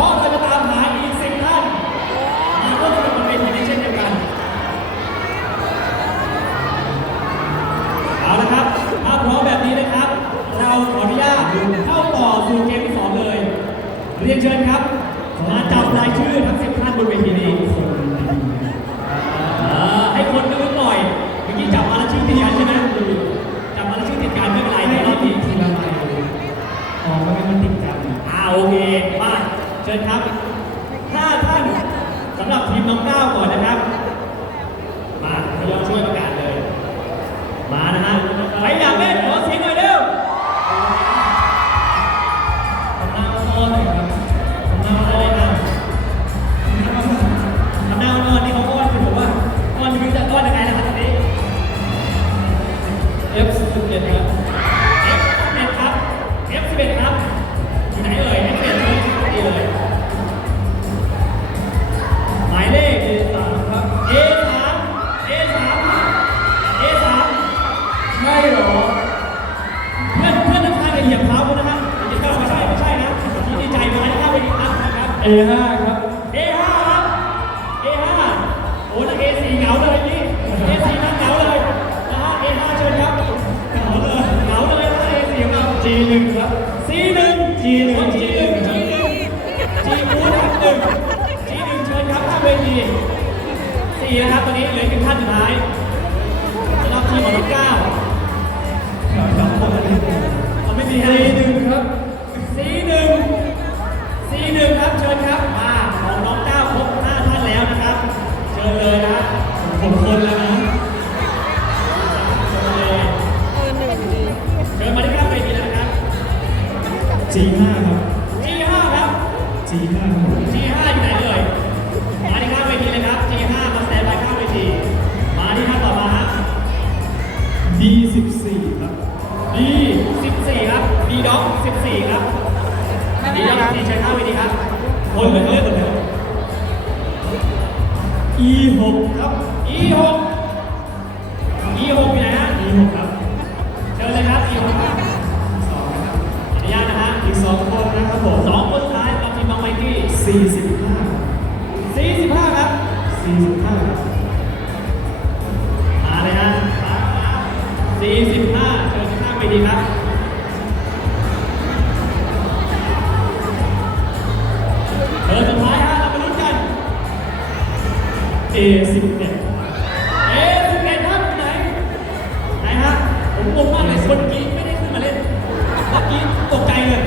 ราะเราจะตามหาอีกสิบท่านมาร่วมสนุกบนเวทีนี้เช่นเดียวกันเอาละครับถ้าพร้อมแบบนี้นะครับ เราขออนุญาตเข้าต่อสู่เกมที่สองเลย เรียนเชิญครับ มาจับรายชื่อทั้งสิบท่านบนเวทีนี้อ่าให้คนนึกหน่อย เมื่อกี้จับมาแล้วชื่อติดกันใช่ไหมจับมาแล้วชื่อติดกันไม่เป็นไรเดี๋ยวรอบนี้ ทีละใบอ๋อไม่มันติดกัน อ่าโอเค มาเชิญครับห้าท่านสำหรับทีมน้องก้าวก่อนนะครับ มาทยอยช่วยประกาศเลย มานะฮะใครอยากเล่นขอเสียงหน่อยเร็วทำหน้าอ้อนน่อยครับทำหน้าอ้อนนะทำหน้าอ้อนนี่เขาอ้อนคือผมว่าอ้อนคือจะอ้อนยังไงนะครับตอนนี้เอฟสิบเอ็ดครับ F11 ครับ F11 ครับอยู่ไหนเอ่ย เอห้าครับ A5 ครัห้าโอ้ย A4 เหงาเลยนี่เอสี่นั่งเหงาเลยนะฮะเอห้าเชิญครับเหงาเลยเหงาเลยนะ A4 ครับจีหนึ่งครับ C1 หนึ่งจีหนึ่งเชิญครับข้ามเวทีสี่นะครับตอนนี้เหลืออีกท่านสุดท้าย G5 ครับ G5 ครับ G5 ครับผม G5 อยู่ไหนเลยมาที่ข้างเวทีเลยครับ G5 มาแสดงไปข้างเวที มาที่ท่านต่อมาครับ D14 ครับ D14 ครับ D ด็อก14 ครับ D ด็อกที่ใช้ข้างเวทีครับคนเลือกเลือกตัวเดียว E6 ครับ E6 E6 อยู่ไหนฮะ E6 ครับ เชิญเลยครับ E6 ครับ องคนนะครับผมสองคนท้ายบางทีบางไมกี้สี่สิบห้าสี่สิบห้าครับสี่สิบห้ามาเลยฮะสี่สิบห้าเชิญสิบห้าไปดีครับเบอร์สุดท้ายฮะเราไปลุ้นกัน A11 A11 ครับไหนไหนฮะผมงงมากเลยคนกี้ไม่ได้ขึ้นมาเล่นเมื่อกี้ตกใจเลย